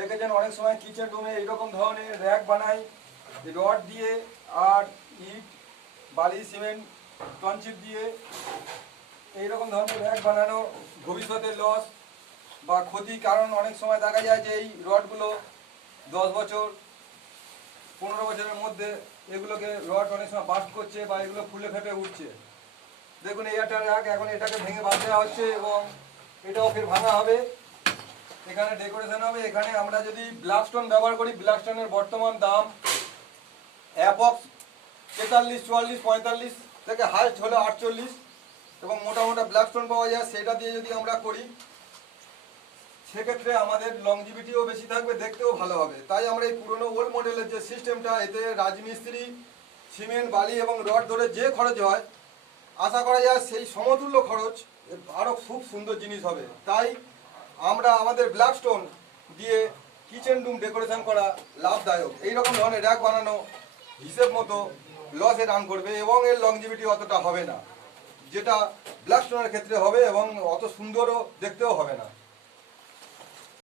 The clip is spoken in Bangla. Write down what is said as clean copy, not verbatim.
দেখেছেন অনেক সময় কিচেন রুমে এইরকম ধরনের র্যাক বানায় রড দিয়ে আর ইট বালি সিমেন্ট কনক্রিট দিয়ে এইরকম ধরনের র্যাক বানানো ভবিষ্যতে লস বা ক্ষতি। কারণ অনেক সময় দেখা যায় যে এই রডগুলো 10 বছর 15 বছরের মধ্যে এগুলোকে রড অনেক সময় বাস্ট করছে বা এগুলো ফুলে ফেপে উঠছে। দেখুন এই একটা র্যাক, এখন এটাকে ভেঙে বাদ দেওয়া হচ্ছে এবং এটাও ফের ভাঙা হবে, এখানে ডেকোরেশন হবে। এখানে আমরা যদি ব্ল্যাক স্টোন ব্যবহার করি, ব্ল্যাক স্টোনের বর্তমান দাম অ্যাপক্স 43, 44, 45 থেকে হাইস্ট হলো 48 এবং মোটামোটা ব্ল্যাক স্টোন পাওয়া যায়। সেটা দিয়ে যদি আমরা করি সেক্ষেত্রে আমাদের লংজিভিটিও বেশি থাকবে, দেখতেও ভালো হবে। তাই আমরা এই পুরনো ওল্ড মডেলের যে সিস্টেমটা, এতে রাজমিস্ত্রি সিমেন্ট বালি এবং রড ধরে যে খরচ হয় আশা করা যায় সেই সমতুল্য খরচ আরও খুব সুন্দর জিনিস হবে। তাই আমরা আমাদের ব্ল্যাক স্টোন দিয়ে কিচেন রুম ডেকোরেশন করা লাভদায়ক। এইরকম ধরনের র্যাক বানানো হিসেব মতো লসে রান করবে এবং এর লংজিভিটি অতটা হবে না, যেটা ব্ল্যাক স্টোনের ক্ষেত্রে হবে এবং অত সুন্দরও দেখতেও হবে না।